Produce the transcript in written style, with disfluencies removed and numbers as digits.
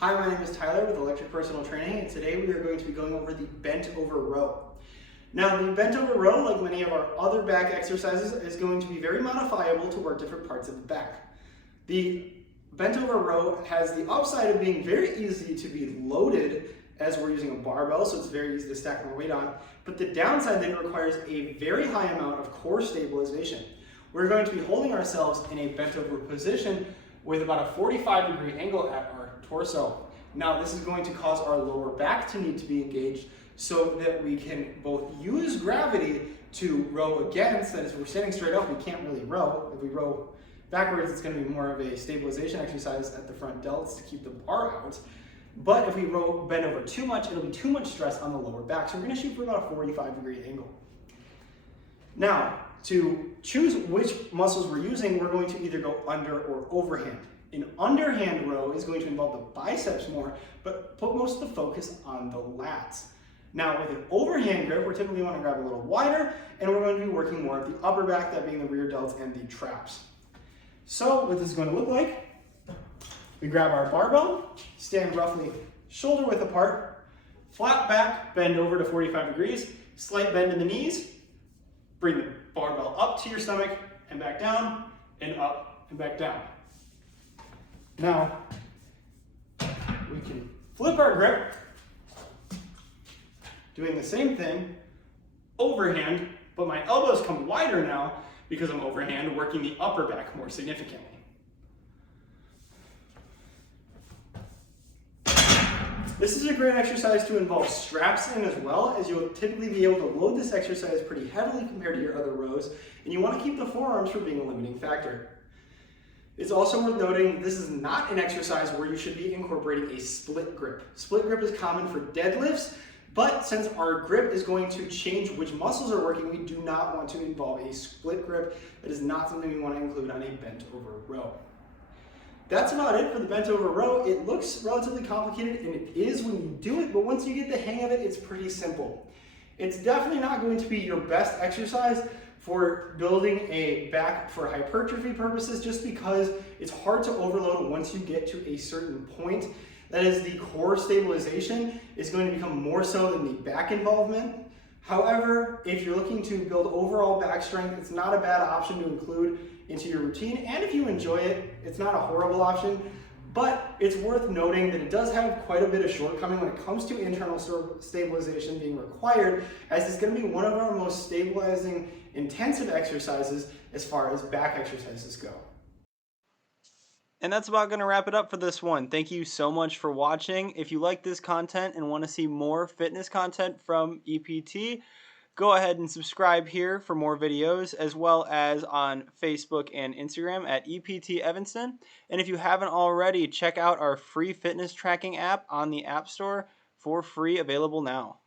Hi, my name is Tyler with Electric Personal Training, and today we are going to be going over the bent over row. Now, the bent over row, like many of our other back exercises, is going to be very modifiable to work different parts of the back. The bent over row has the upside of being very easy to be loaded as we're using a barbell, so it's very easy to stack more weight on, but the downside then requires a very high amount of core stabilization. We're going to be holding ourselves in a bent over position with about a 45-degree angle at our torso. Now, this is going to cause our lower back to need to be engaged so that we can both use gravity to row against. That is, if we're standing straight up, we can't really row. If we row backwards, it's going to be more of a stabilization exercise at the front delts to keep the bar out. But if we bend over too much, it'll be too much stress on the lower back. So we're going to shoot for about a 45-degree angle. Now, to choose which muscles we're using, we're going to either go under or overhand. An underhand row is going to involve the biceps more, but put most of the focus on the lats. Now, with an overhand grip, we're typically want to grab a little wider, and we're going to be working more of the upper back, that being the rear delts and the traps. So, what this is going to look like, we grab our barbell, stand roughly shoulder width apart, flat back, bend over to 45 degrees, slight bend in the knees, bring the barbell up to your stomach and back down, and up and back down. Now, we can flip our grip, doing the same thing, overhand, but my elbows come wider now because I'm overhand, working the upper back more significantly. This is a great exercise to involve straps in as well, as you'll typically be able to load this exercise pretty heavily compared to your other rows, and you want to keep the forearms from being a limiting factor. It's also worth noting this is not an exercise where you should be incorporating a split grip. Split grip is common for deadlifts, but since our grip is going to change which muscles are working, we do not want to involve a split grip. That is not something we want to include on a bent over row. That's about it for the bent over row. It looks relatively complicated, and it is when you do it, but once you get the hang of it, it's pretty simple. It's definitely not going to be your best exercise for building a back for hypertrophy purposes, just because it's hard to overload once you get to a certain point. That is, the core stabilization is going to become more so than the back involvement. However, if you're looking to build overall back strength, it's not a bad option to include into your routine, and if you enjoy it, it's not a horrible option, but it's worth noting that it does have quite a bit of shortcoming when it comes to internal stabilization being required, as it's going to be one of our most stabilizing intensive exercises as far as back exercises go. And that's about going to wrap it up for this one. Thank you so much for watching. If you like this content and want to see more fitness content from EPT, go ahead and subscribe here for more videos, as well as on Facebook and Instagram at EPT Evanston. And if you haven't already, check out our free fitness tracking app on the App Store for free, available now.